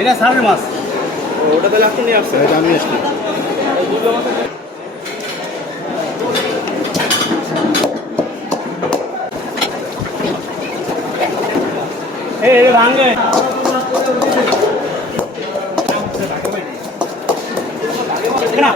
এটা সারের মাছ। ওটা তাহলে আপনি নিয়ে আসছেন এটা আমি আসছি। এই এই ভাঙে না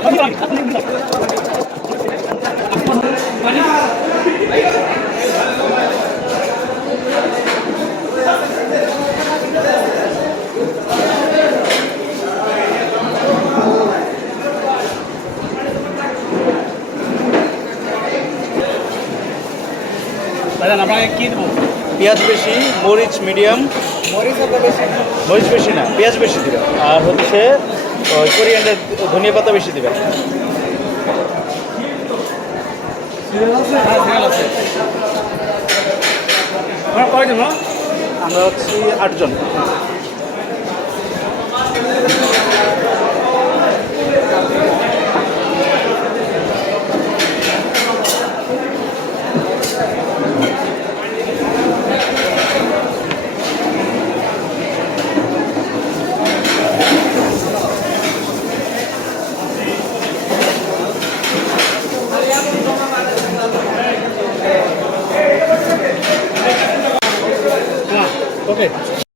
পেঁয়াজ বেশি মরিচ মিডিয়াম? মরিচ বেশি না। পেঁয়াজ বেশি দিবেন। আর হচ্ছে ওই কোরিয়ান্ডার ধনিয়া পাতা বেশি দিবেন। হ্যাঁ আমরা হচ্ছি আটজন। Okay.